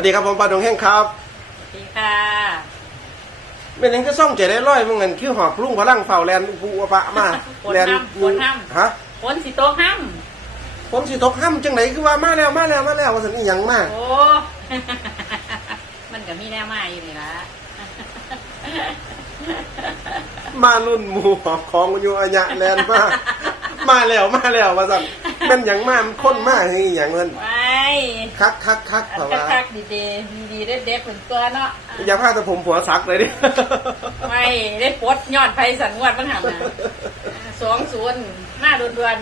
วัสดีครับผมปาดงแห้งครับสวัสดีค่ะเป็นยังก็ซ่องใจได้ร้อยมึงเงินคือหอกลุ่งพลังเฝ้าแลนอุปะมาฝนแลนห้ำฝนห้ฮะำฝนสิโตกห้ผมสิตกห้ำจังไหนคือว่ามาแล้วมาแล้วมาแล้วว่าสันอีหยังมาำโอ้มันก็มีแน่มาอยู่นี่ละมานุ่นหมูหอบของอยู่อัญญะแลนมา มาแล้วมาแล้วว่าสันแมันหยังมามันค้นมาอีหยังมันไว้คักคักคักอันเพราะคัว่ากๆดีๆดีๆเด็ดๆเหมือนตัวเนาะอย่าพลาดแต่ผมผัวซักเลยดิ ไม่ได้ปลดยอดไฟสันงวดมันหามาสองศูนย์มาด่วน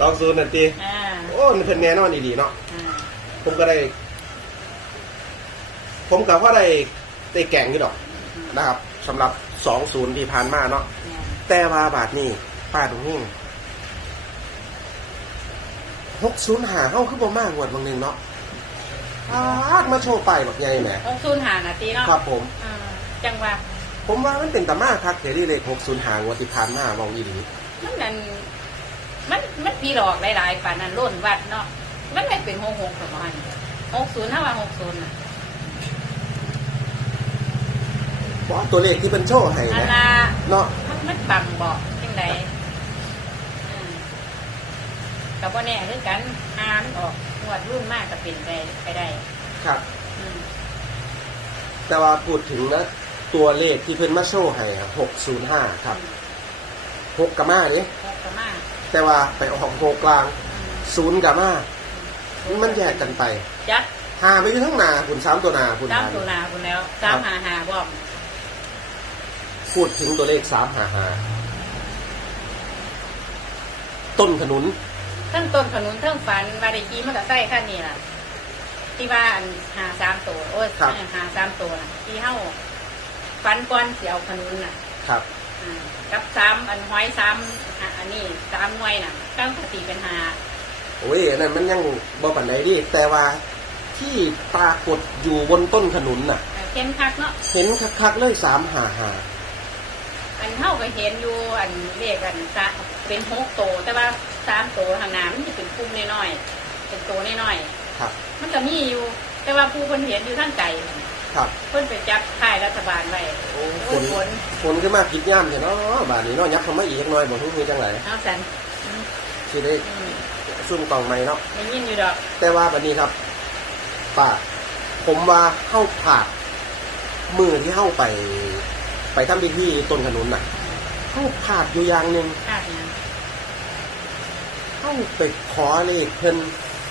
ลองซูนหน่อยตีๆอ่าโอ้มันเป็นแน่นอนดีๆเนาะอ่าผมก็ได้ ผมกับว่าได้ได้แก่งอยู่ดอกนะครับสำหรับสองศูนย์ที่ผ่านมาเนาะ เนี่ยแต่ว่าบาทนี้ ป้าตรงนี้หกศูนย์หาเข้าขึ้นมามากงวดบางหนึ่งเนาะปาดมาโชว์ไปแบบไงแหมหกศูนย์หานาทีเนาะครับผม อ่าจังหวะผมว่ามันเป็นตามาคักเดี๋ยวนี้เลขหกศูนย์หางวดที่ผ่านมามองอีหลีมันนั่นมันมันพีหลอกหลายๆป่านนั้นล้นวัดเนาะมันไม่เป็นหกหกประมาณหกศูนย์ถ้าว่าหกศูนย์น่ะเพราะตัวเลขที่เป็นโชว์ให้อันนะ ละเนาะมันมันบังบอกจังใดอืม กับว่าแน่คือกันหามันออกงวดรุ่นมากก็เป็นไปไปได้ครับ อืมแต่ว่าพูดถึงนะตัวเลขที่เพิ่นมาโชว์ให้หกศูนย์ห้าครับหกกะมาเด้หกประมาณแต่ว่าไปออกโกกลางอืมศูนย์กับมามันแยกกันไปจัดหาไปอยู่ทั้งหนาคุณสามตัวหนาคุณสามตัวหนาคุณแล้วสามหาหาบอกพูดถึงตัวเลขสามหาหาต้นขนุนเทั้งต้นขนุนทั้งฝันมาได้ขี่มอเตอร์ไซค์คันนี้ล่ะ ที่ว่าอันหาสามตัวโอ้ยหาสามตัวน่ะที่เฮ้าฝันก้อนเสียวขนุนน่ะ ครับอกับสามอันห้อยสามอะอันนี้สามหน่วยน่ะตั้งสติเป็นหาโอ้ยอันนั้นมันยังบ่ปันใดดิแต่ว่าที่ปรากฏอยู่บนต้นขนุนน่ะ เอ่อเข้มคักเนาะเห็นคักๆเลยสามหาหาอันเท่าก็เห็นอยู่อันเลขอันจะเป็นหกโตวแต่ว่า สามโตวทางหน้ามันจะเป็นพุ่มน้อยๆเป็นโตวน้อยครับ ๆมันก็มีอยู่ แต่ว่าผู้คนเห็นอยู่ทั้งใจครับเพิ่นไปจับค่ายรัฐบาลไว้โอ้โอ้ฝยนฝนฝนขึ้นมาคิดย่ามเห็นเนาะบาดนี้เนาะยักษ์เข้ามาอีกจักหน่อยบอกทุกทีจังไรเอาสันอืมที่ได้อืมซุ่มกล่องไม้เนาะ ได้ยินอยู่ดอกแต่ว่าวันนี้ครับป้าผมว่าเข้าผาดมือที่เข้าไป ไปทำพิธีต้นขนุนน่ะเข้าผาดอยู่อย่างหนึ่งคาดเนี่ย เข้าไปขอเลขเพิ่น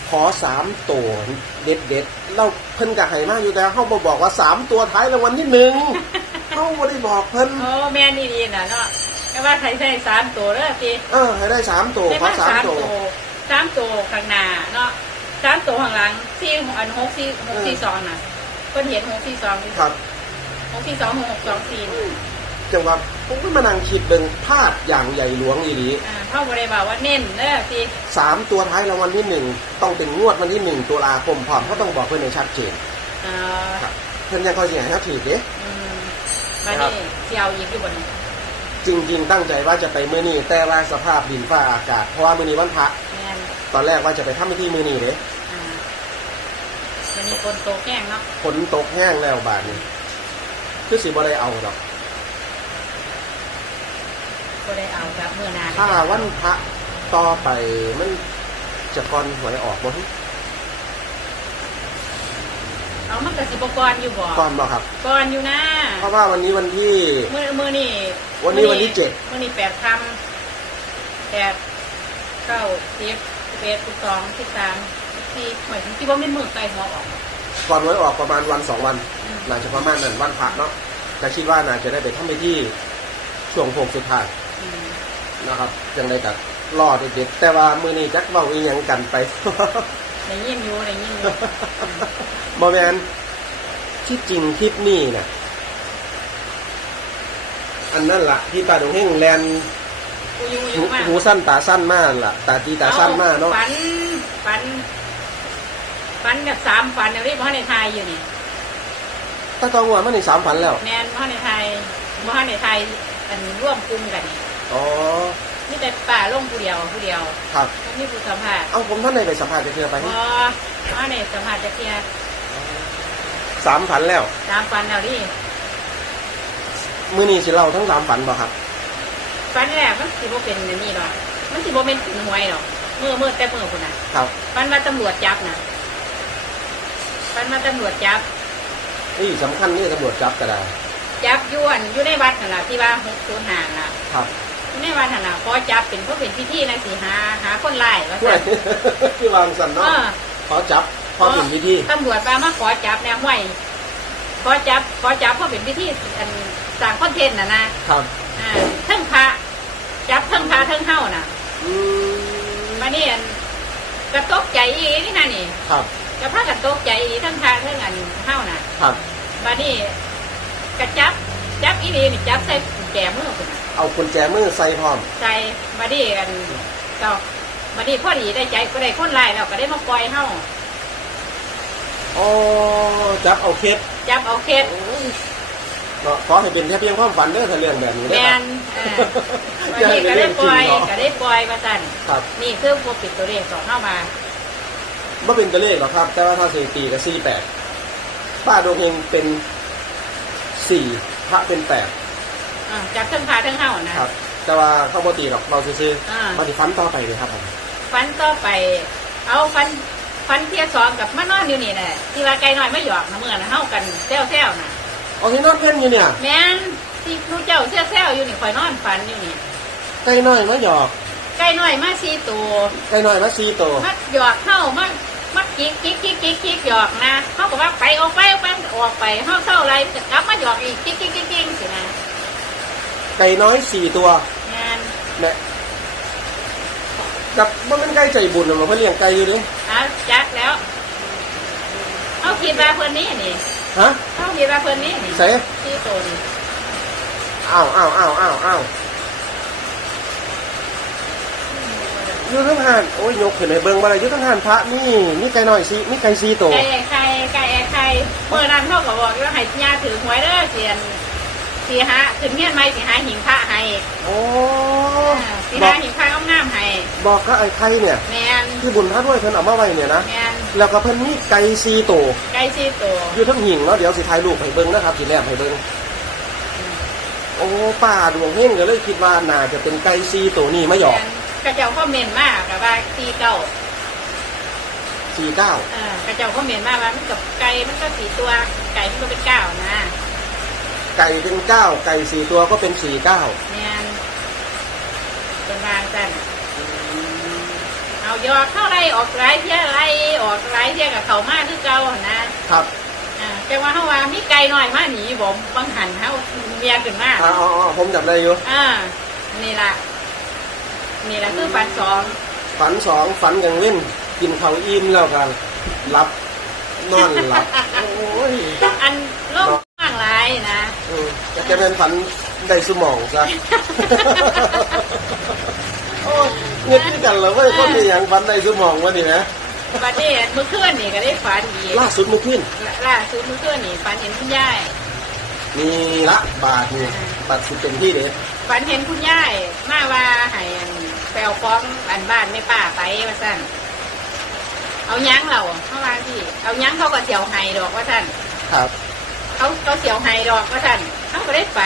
ขอสามตัวเด็ดเด็ดๆเราเพิ่นกะไห้มากอยู่แต่เข้ามาบอกว่าสามตัวท้ายรางวัลที่หนึ่งเข้าไม่ได้บอกเพิ่นโอ้แม่นดีๆน่ะเนาะแต่ว่าใครใส่สามตัวเด้อสิเออให้ได้สามตัวได้ขอมาสามสามตัวตัวสามตัวข้างหน้าเนาะสามตัวข้างหลังสี่อันหกสี่หกสี่สองน่ะเพิ่นเห็นหกสี่สองครับหกสี่สองหกสองสี่นี่ จังหวะผมก็มานั่งคิดเบิ่งภาพอย่างใหญ่หลวงอีหลีอ่าเข้าบริบาว่าเน้นเด้อสิสามตัวท้ายรางวัลที่หนึ่งต้องเป็นงวดวันที่หนึ่งตุลาคมพร้อมเขาต้องบอกเพื่อนในชัดเจนเอ่อครับเพื่อนยังคอยเสียให้ถือเด้ อืมมานี่เที่ยวยิงอยู่บนจริง ๆ ตั้งใจว่าจะไปมื้อนี้แต่ว่าสภาพดินฟ้าอากาศเพราะว่ามื้อนี้วันพระแม่นตอนแรกว่าจะไปทำพิธีมื้อนี้เด้อ่ามันมีคนโตแกล้งเนาะฝนตกแห้งแล้วบาดนี้คือสิบ่ได้เอาดอก ก็ได้เอาจากเมื่อนานถ้าวันพระต่อไปมันจะก่อนหวยออกบ่ฮึเอามันกระสิบกรอยู่บ่ก่อนบ่ครับก่อนอยู่นะเพราะว่าวันนี้วันที่ เมื่อเมื่อนี่วันนี้วันที่เจ็ดเมื่อนี่แปดคำแปดเก้าสิบสิบเอ็ดสิบสองสิบสามสิบสี่หมายถึงที่ว่าไม่มือไกลหัวออกก่อนหวยออกประมาณวันสองวันอืมน่าจะประมาณนั้นวันพระเนาะแต่คิดว่าน่าจะได้ไปทำพิธีช่วงโค้งสุดท้ายอืม นะครับจังได้กับรอเด็ดๆแต่ว่ามือนี้จักเว้าอีหยังกันไปได้ยินอยู่ได้ยินอยู่บอแมนที่จริงคลิปนี้นะอันนั่นละที่ตาดงเฮงแลนกูอยู่อหูยู่มากหูสั้นตาสั้นมากล่ะ ตาตีตาสั้นมากเนาะฝันฝันฝันกับสามฝันเรียกว่าในไทยอยู่นี่ตาตองว่ามันในสามพันแล้ว แมนว่าในไทยว่าในไทยอันร่วมกลุ่มกันนี่ อ๋อ มีแต่ป่าลงผู้เดียวผู้เดียวครับ ไม่มีผู้สัมภาษณ์เอาผมท่านในไปสัมภาษณ์จะเทือไปพอว่าในสัมภาษณ์จะเคลียร์อสามฝันแล้วสามฝันแล้วนี่มื้อนี้สิเล่าทั้งสามฝันบ่ครับฝันแรกมันสิบ่เป็นอันนี่หรอกมันสิบ่เป็นถึงหวยหรอกเมื่อเมื่อแต่เมื่อคนน่ะ ครับฝันว่าตำรวจจับน่ะฝันว่าตำรวจจับ นี่สำคัญนี่ตำรวจจับก็ได้จับยวนอยู่ในวัดนั่นล่ะที่ว่าหกศูนย์ห้าน่ะ ครับอยู่ ในวัดนั่นน่ะพอจับเป็นเพราะเป็นพิธีนะสิหาหาคนร้ายว่าช่วยซั่นที่วางสันเอเนาะอ ขอจับพอถึงพิธีตำรวจมามาขอจับแนวห้วยขอจับขอจับเพราะเป็นพิธีอันสร้างคอนเทนต์น่ะนะครับ อ่าเทั้งพระจับเทั้งพระเทั้งเฮาน่ะอืมมานี่อันกระตกใจอีนี่นะนี่ครับกระพากระตกใจอีทั้งพระเทั้งอันเฮาน่ะครับมานี่กระจับจับอีนี่นี่จับใส่กุญแจมือคุณน่ะ เอากุญแจมือใส่พร้อมใส่มานี่กันก็มานี่พอดีได้ใจก็ได้คนร้ายแล้วก็ได้มาปล่อยเฮาอ๋อจับเอาเคสจับเอาเคสเนาะขอให้เป็นแค่เพียงความฝันเด้อถ้าเรื่องแบบนี้แมได้ครับนอ่าวันนี้ก็ได้ปล่อยก็ได้ปล่อยมาสั่นครับนี่คือพวกปิดตัวเลขสองเข้ามาไม่เป็นตัวเลขหรอกครับ แต่ว่าถ้าสถิติก็สี่แปดป้าดวงเฮงเป็นสี่พระเป็นแปด อ่าจับทั้งพาทั้งเฮานะ ครับ แต่ว่าเข้าปกติหรอกเราซื้ออ่า ๆมาที่ฟันต่อไปเลยครับผมฟันต่อไป เอาฟันฟันเทียสองกับมานอนอยู่นี่แหละที่ว่าไก่น้อยไม่หยอกนะเมื่อนะเฮากันแซวแซวๆนะเอาที่นอนเพ่นอยู่เนี่ยแม่นที่ครูเจ้าแซวแซวๆอยู่นี่คอยนอนฟันอยู่นี่ไก่น้อยมาหยอกไก่น้อยมาสี่ตัวไก่น้อยมาซีโตวมาหยอกเฮามามากิ๊กกิ๊กกิ๊กกิ๊กกิ๊กหยอกนะเฮาก็ว่าไปออกไปออกไปออกไปเฮาเท่าไรจะกลับมาหยอกอีกกิ๊กกิ๊กกิ๊กกิ๊กสินะ ไก่น้อยสี่ตัวงานแม่กับว่ามันไก่ใจบุญอะมันเพื่อเลี้ยงไก่อยู่ดิเอาจักแล้วเอาคิดว่าเพิ่นนี้นี่ฮะเอาคิดว่าเพิ่นนี้นี่ใส่ที่ตัวนี่อ้าวอ้าวอ้าวอ้าวอ้าวอยู่ทั้งหานโอ้ยยกขึ้นให้เบิ่งมาเลยอยู่ทั้งหานพระนี่นี่ไก่น้อยซีนี่ไก่ซีโตวไก่ไข่ไก่ไข่เมื่อนั้นเขาก็บอกว่าให้ญาถือหวยเด้อเสียน สีหาขึ้นเงี้ยนไหมสีหาหิงพระให้โอ้สีบอหากหิงพระเอาน้ำให้บอกก็ไอ้ไข่เนี่ย แมนที่บุญพระด้วยเพิ่นเอามาไว้เนี่ยนะแมนแล้วก็เพิ่นมีไก่ซีโตวไก่สี่ตัวอยู่ทั้งหิ่งแล้วเดี๋ยวสิถ่ายรูปให้เบิ่งนะครับสิแนบให้เบิ่งโอ้ป้าดวงเฮงก็เลยคิดว่าน่าจะเป็นไก่ซีโตวนี่มาหยอกแม่นกระเจ้าก็เมนมากกับว่าสีเก้าสี่เก้าเออกระเจ้าก็เมนมากว่ามันกับไก่มันก็สีตัวไก่มันก็เป็นเก้านะ ไก่เป็นเก้าไก่สี่ตัวก็เป็นสี่เก้าแมนเป็นวางจันเอายอดเท่าไรออกไรเที่ยไรออกไรเที่ยกับเขามากคือเก่าหั่นนะครับอ่าแต่ว่าเขาว่ามีไก่น้อยมาหนีผมบางหันเขาเมียขึ้นมาอ๋ออ๋ออ๋อผมจำได้อยู่อ่านี่ละนี่ละคือฝันสองฝันสองฝันอย่างเว้นกินข้าวอิ่มแล้วกันหลับนอนหลับโอ้ย อันโลก จะเป็นฝันได้สมองซะโอ้ยเงินที่กันเหรอเว้ยคนที่ยังฝันได้สมองวะนี่นะบัดนี้เมื่อคืนนี่ก็ได้ฝันอีกล่าสุดเมื่อคืนล่าสุดเมื่อคืนนี่ฝันเห็นคุณยายนี่ละบาทนี่ตัดสิเป็นที่เด็ดฝันเห็นคุณยายมาว่าให้อันแปลของอันบ้านไม่ป้าไปว่าสั่นเอายั้งเราเขาว่าที่เอายั้งเขาก็เสียวไห้ดอกว่าสั่นครับ เขาเขาเสียวไห้ดอกว่าสั่นเขาก็ได้ไป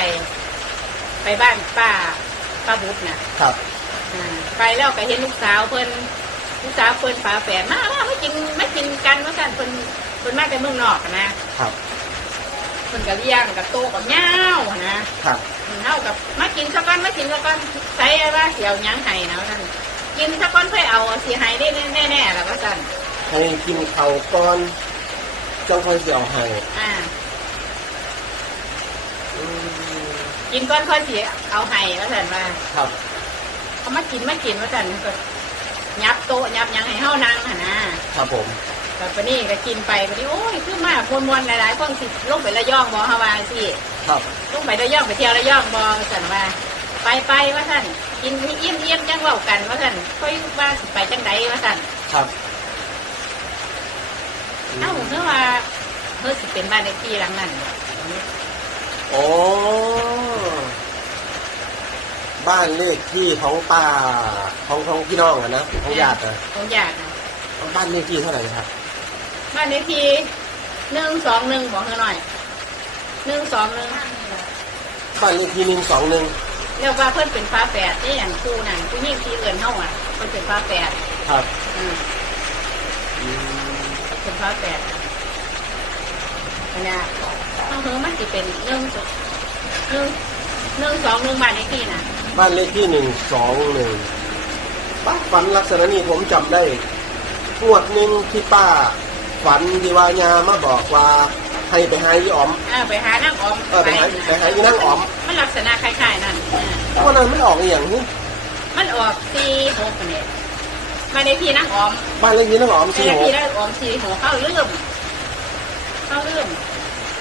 ไปบ้านป้าป้าบุตรน่ะครับอ่าไปแล้วก็เห็นลูกสาวเพิ่นลูกสาวเพิ่นฝาแฝดมาว่าไม่กินไม่กินกันว่าสั่นเพิ่นเพิ่นมาแต่เมืองนอกอะนะครับเพิ่นกับเลี้ยงกับโตกับย่าวนะครับเฮากับมากินสักก้อนมากินสักก้อนใส่ว่าเสียวหยังไห้นะว่าสั่นกินสักก้อนเพื่อเอาสีไห้ได้แน่ๆแล้วว่าสั่นให้กินข้าวก่อนจังค่อยเสียวให้อ่า อืม กินก้อนค่อยสีเอาไห้ว่าสั่นว่าครับเขามากินมากินว่าสั่นก็ยับโต๊ะยับหยังให้เฮานั่งหั่นนะครับผม แบบวันนี้ก็กินไปวันนี้โอ้ยคือมากมวนๆหลายๆคนสิลงไประยองบอฮาวาสิครับ ลงไประยองไปเที่ยวระยองบอสันว่า ไปไปว่าท่านกินให้เยี่ยมเยี่ยมจังเว่ากันว่าท่านค่อยว่าสิไปจังใดว่าท่านครับเอ้าเมื่อว่าเมื่อสิเป็นบ้านเลขที่หลังนั้นโอ้ บ้านเลขที่ของป้าของของพี่น้องอะนะของญาตินะของญาตินะบ้านเลขที่เท่าไหร่ครับบ้านเลขที่หนึ่งสองหนึ่งบอกเธอหน่อยหนึ่งสองหนึ่งบ้านเลขที่หนึ่งสองหนึ่งเรียกว่าเพื่อนเป็นฟ้าแฝดนี่อย่างครูนั่นผู้หญิงที่เอื่นเท่าอะเพื่อนเป็นฟ้าแฝดครับอืมอืมเป็นฟ้าแฝดอันเนี้ยต้องเธอมันจะเป็นหนึ่งหนึ่งหนึ่งสองหนึ่งบาทในที่น่ะ บ้านเลขที่หนึ่งสองหนึ่งป้าฝันลักษณะนี้ผมจำได้งวดหนึ่งที่ป้าฝันที่ว่ายามาบอกว่าให้ไปหาอีอ๋อมอ่าไปหานั่งออมเออไปหาไปหาอีนั่งออม มันลักษณะคล้ายๆนั่นอ่าวันนั้นไม่ออกอหย่างนี้มันออกสี่หกเนี่ยมาในที่นั่งออมบ้านเลขที่นั่งอ๋อมมาสี่ในหกที่นั่งออมสี่หกเข้าเรื่องเข้าเรื่อง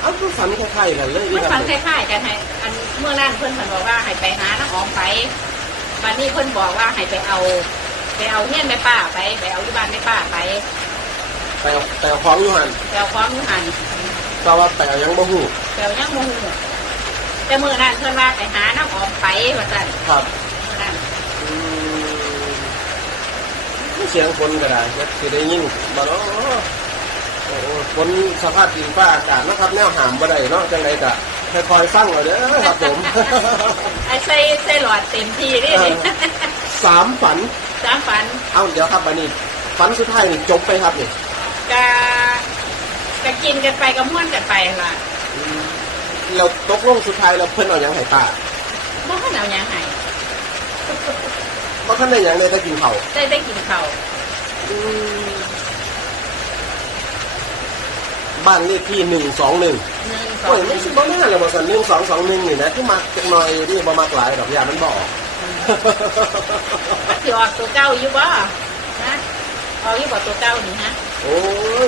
เอ้าก็ฝันคล้ายๆกันเลยมันคฟัรังบคล้ายๆกันให้อัน เมื่อนั้นเพื่อนเพิ่นบอกว่าให้ไปหาน้ำออมไปวันนี้เพิ่นบอกว่าให้ไปเอา ไปเอาเฮี้ยนแม่ป้าไป ไปเอาที่บ้านแม่ป้าไปแต่แต่ของอยู่หันไปเอาความหันแต่ว่าแต่ยังบ่หูไปเอายังโมโหแต่เมื่อนั้นเพิ่นว่าไปหาน้ำออมไปว่าสั่นครับเมื่อนั้นอืมเสียงคนก็ได้จะสิได้ยินบ่เนาะโอ้โหคนสภาพดินฟ้าอากาศนะครับแนวหามบ่ได้เนาะจังไดก็ ค่อยๆฟังเอาเด้อครับผมไอ้ใส่ใส่หลอดเต็มที่นี่เออสามฝันสามฝัน เอาเดี๋ยวครับอันนี้ฝันสุดท้ายนี่จบไปครับนี่กะกะกินกันไปกะม่วนกันไปล่ะอืมเราตกลงสุดท้ายเราเพิ่นเอาหยังให้ป้าบ่ทันเอาหยังให้บ่ทันได้หยังเลยแต่กินข้าวได้ได้กินข้าวอืม บ้านเลขที่หนึ่งสองหนึ่งหนึ่งสอโอ้งยหไม่นึ่งใช่บ่แม่นเลยบ่สันหนึ่งสองสองหนึ่งนี่นะที่มักจักหน่อยที่บ่มักหลายดอกยามันบ่ออกมันสิออกตัวเก้าอยู่บ่นะออกอยู่บ่ตัวเก้านี่ฮะโอ้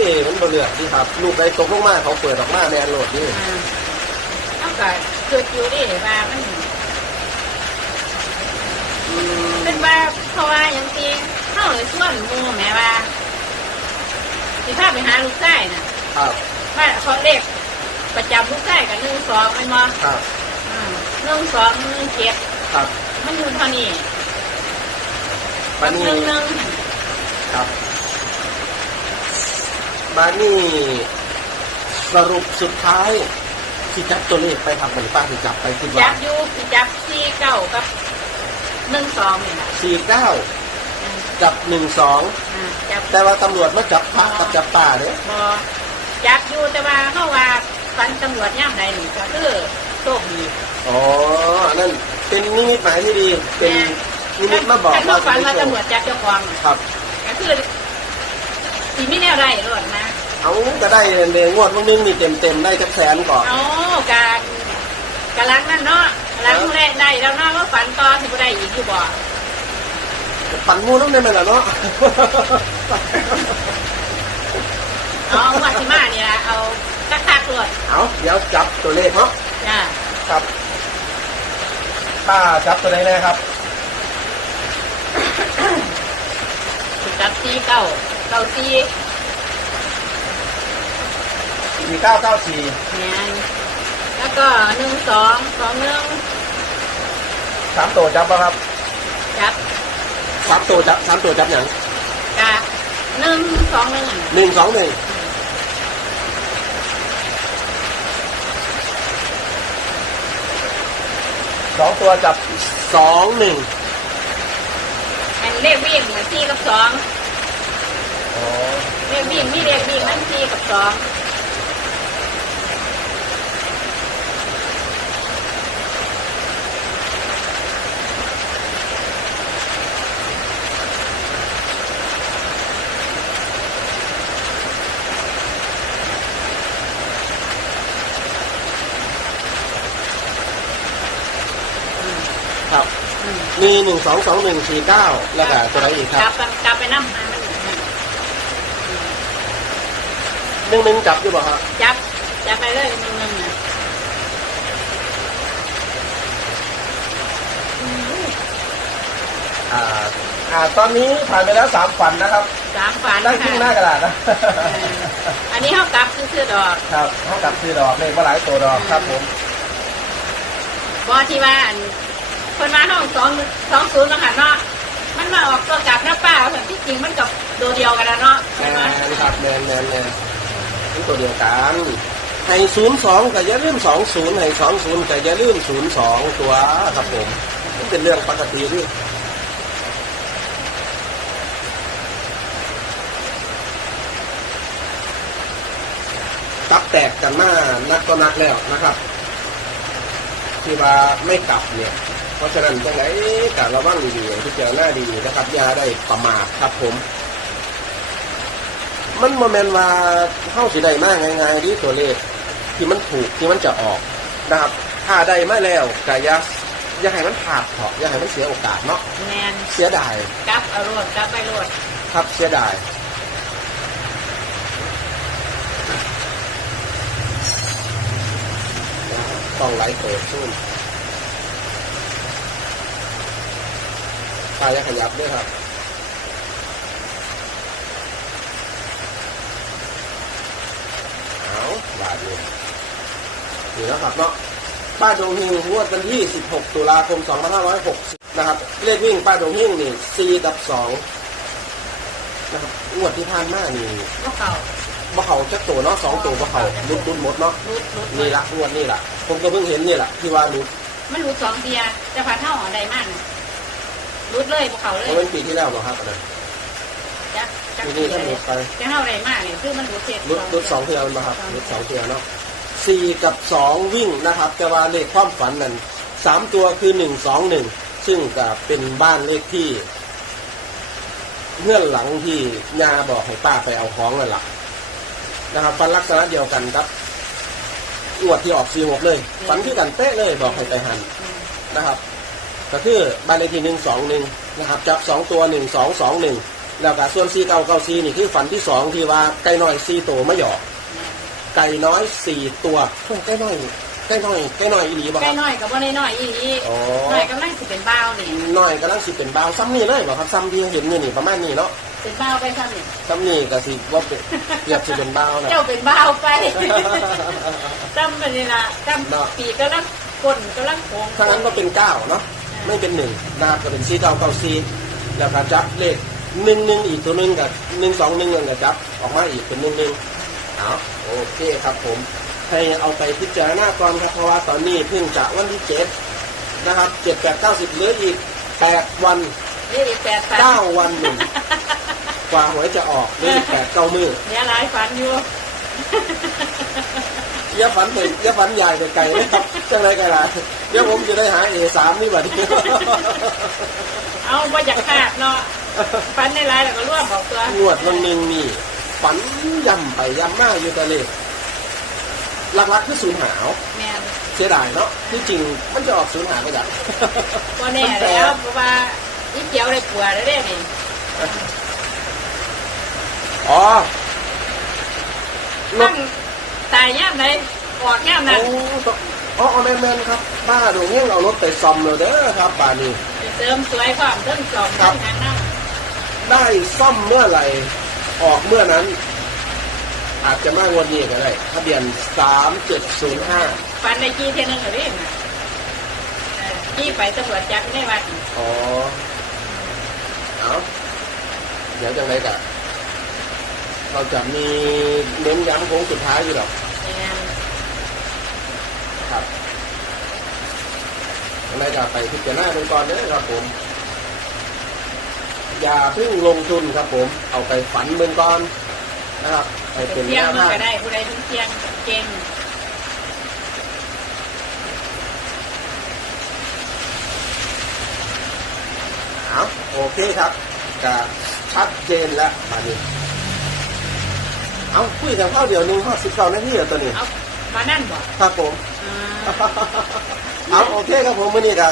ยมันบ่เลือกที่ครับลูกใดตกลงมาเขาเปิดออกมาแนนโหลดนี่อ่าเอาก็คืออยู่ดิว่ามันอืมเป็นว่าเพราะว่าอย่างที่เข้าเลยส่วนหมูแม่ว่าสิพาไปหาลูกชายน่ะ ครับว่าเขาเลขประจำลูกชายกับหนึ่งสองมันมาครับหนึ่งสองหนึ่งเจ็ดครับมันอยู่เท่านี้บ้านหนี้นึ่งหนึ่งครับบ้านนี้สรุปสุดท้ายที่จับตัวเลขไปครับมันป้าที่จับไปคิดจัว่าบอยู่สิจับสี่เก้ากับหนึ่งสองนี่แหละสี่เก้าจับหนึ่งสอง อ่าจับแต่ว่าตำรวจมาจับพระกับจับป่าเนี่ยบอ จับอยู่แต่ว่าเขาว่าฟันตำรวจย่ำใดหนึ่งก็คือโชคดีอ๋ออันนั่นเป็นนิมิตหมายที่ดี เป็นนิมิตมาบอกท่านเขาฝันว่าจะตำรวจจับเจ้าของครับ ก็คือสีไม่แน่ไรรถนะ เอาก็ได้เดงงวดวันนึงนี่เต็มเต็มๆได้จักแสนก่อน เอาการกำลังนั่นเนาะกำลังผู้ใดได้แล้วเนาะว่าฝันต่อที่ผู้ใดอีกอยู่บ่ ปั่นงูต้องได้ไหมล่ะเนาะ เอาวัดที่มานี่ละเอาคักคักๆรถเอาเดี๋ยวจับตัวเลขเนาะจ้าครับป้าจับตัวเลขนะครับ สิจับซีเก้าเก้าซีสี่เก้าเก้าสี่เนี่ยแล้วก็หนึ่งสองสองหนึ่งสามตัวจับป่ะครับจับสามตัวจับสามตัวจับอย่างกะหนึ่งสองหนึ่งอะหนึ่งสองหนึ่ง สองตัวจับสองหนึ่งอันเลขวิ่งมันซีกับสองอ๋อเลขวิ่งมีเลขวิ่งมันซีกับสอง มมีหนึ่งสองสองหนึ่งสี่เก้าแล้วก็ตัวไหนอีกคกลัรับบกันกลับไปน้ำหามันหนึ่งหนึ่งจับอยู่ป่ะครับจับจับไปเลยหนึ่งหนึ่งนะอ่าอ่าตอนนี้ผ่านไปแล้วสามฝันนะครับสามฝันได้ขึ้นหน้ากระดาษนะอันนี้เขากลับซื้อๆดอก ครับเท่ากับซื้อดอกเลขว่าหลายตัวดอกครับผม บอที่ว่าอัน คนมาห้องสองสองศูนย์นะคะเนาะมันมาออกตัวกลับนะป้าเหมือนที่จริงมันกับตัวเดียวกันนะเนาะใช่ไหมครับแมนแมนแมนมันตัวเดียวกันให้ศูนย์สองก็อย่าลืมสองศูนย์ให้สองศูนย์ก็อย่าลืมศูนย์สองตัวครับผมมันเป็นเรื่องปกติที่ตับแตกกันมานักก็นักแล้วนะครับ ที่ว่าไม่กลับเนี่ย เพราะฉะนั้นจังไหนการระวังดีๆที่เจอหน้าดีๆนะครับอย่าได้ประมาทครับผม มันโมเมนต์ว่าเข้าสิได้มากง่ายๆที่ตัวเลขที่มันถูกที่มันจะออกนะครับถ้าได้มาแล้วก็อย่าอย่าให้มันขาดเถาะอย่าให้มันเสียโอกาสเนาะแมนเสียดายกลับเอาโรดกลับไปโรดครับเสียดายต้องไลฟ์เปิดซุ่มตาอย่าขยับด้วยครับเอาบาทนี่นี่นะครับเนาะป้าดงหิงงวดวันที่ 16 ตุลาคม 2560 นะครับ เลขวิ่งป้าดงหิงนี่4กับ2นะครับงวดที่ผ่านมานี่ก็เขาบ่เขาจักตัวเนาะสองตัวบ่เขาลุดลุดหมดเนาะรุดรุดนี่ละงวดนี่ละผมก็เพิ่งเห็นนี่แหละที่ว่าลุดมันรุดสองเทียจะพาเท่าของใดมัน รุดเลยพวกเขาเลเพยราะมันปีที่แล้วบ่ครับอันนั้นจักจักปีนี้ถ้าหลุดไปจะเท่าใดมากเนี่ยคือมันรุดเสร็จลุดลุดสองเทือมันบ่ครับลุดสองเทือเนาะสี่กับสองวิ่งนะครับ แต่ว่าเลขความฝันนั่นสามตัวคือหนึ่งสองหนึ่งซึ่งก็เป็นบ้านเลขที่เงื่อนหลังที่ยาบอกให้ป้าไปเอาของนั่นแหละนะครับฟันลักษณะเดียวกันครับอวดที่ออกซีหกเลยฟันที่กันเป๊ะเลยบอกให้ไปหันนะครับ ก็คือบ้านเลขที่หนึ่งสองหนึ่งนะครับจับสองตัวหนึ่งสองสองหนึ่งแล้วก็ส่วนซีเก้าเก้าซีนี่คือฝันที่สองที่ว่าไก่น้อยซีโตวไม่หยอกไก่น้อยสี่ตัวเฮ้ยไก่น้อยไก่น้อยไก่น้อยอีหลีบ่คใกล้รับ น้อยกับว่าน้อยๆอีอีอ๋อ น้อยกำลังสิเป็นบ้าวนี่น้อยกำลังสิเป็นบาวซ้ำนี่เลยบ่ครับซ้ำที่เห็นอยู่นี่ประมาณนี้เนาะเป็นบ้าวไปซ้ำนี่ซ้ำนี่ก็สิว่าเป็นเรียบสิเป็นบาวนะ เจ้าเป็นบ้าวไป ซ้ำไปนี่ละซ้เนาะำปีกำลังก้นกำลังโค้งถ้างั้นก็เป็นเก้าเนาะ ไม่เป็นหนึ่งนะครับก็เป็นซีเก้าเก้าซีแล้วก็จับเลขหนึ่งหนึ่งอีกตัวหนึ่งกับหนึ่งสองหนึ่งก็จับออกมาอีกเป็นหนึ่งหนึ่งเอาโอเคครับผมให้เอาไปพิจารณาก่อนครับเพราะว่าตอนนี้เพิ่งจะวันที่เจ็ดนะครับเจ็ดแปดเก้าสิบเหลืออีกแปดวันนี่อีกแปดพันเก้าวันหนึ่งกว่าหวยจะออกเหลืออีกแปดเก้ามือเนี่ยหลายฝันอยู่ อย่าฝันไปอย่าฝันใหญ่ไปไกลนะครับจังไรไกลล่ะเดี๋ยวผมจะได้หาเอสามนี่บัดนี้เอาว่าอยากขาดเนาะฝันในหลายแล้วก็ร่วมบอกตัวงวดวันหนึ่งนี่ ฝันย่ำไปย่ำมากอยู่แต่เลยหลักๆคือศูนย์หาวแม่นเสียดายเนาะที่จริงมันจะออกศูนย์หาวไปจากก็แน่แล้วเพราะว่าอีเกียวได้ปัวได้เด้นี่อ๋อรตั้ถง ตายย่ามไหนออกย่ามโอ้นั้นอ๋อแมนแมนๆครับบ้าดวงเฮงเอารถไปซ่อมเลยเด้อครับบ้านนี้ไปเสริมสวยความเริ่มสองเรื่องงานนั่งได้ซ่อมเมื่อไหร่ออกเมื่อนั้น อาจจะมากงวดนี้ก็ได้ทะเบียนสามเจ็ดศูนย์ห้าฝันในกี้เท่ยนึงเหรอเด้น่ะเออกี้ไปตำรวจจับในวัดอ๋อ เอาเดี๋ยวจังไรกัน เราจะมีเน้นย้ำโค้งสุดท้ายอยู่หรอกแม่นครับจังไรก็ไปพิจารณาดูก่อนเด้อครับผม อย่าเพิ่งลงทุนครับผม เอาไปฝันเมืองก่อนนะครับไปเป็นเที่ยแนงวมันทางก็ได้ผู้ใดถึงเที่ยงเก่งเอาโอเคครับก็ชัดเจนแล้วมานี้ เอาคุยกันเข้าเดี๋ยวหนึงห้าสิบเก้านาทีเหรอตัวนี้ เอามานั่นบ่ครับผม อ่า เอาโอเคครับผมมื่อนี้ก็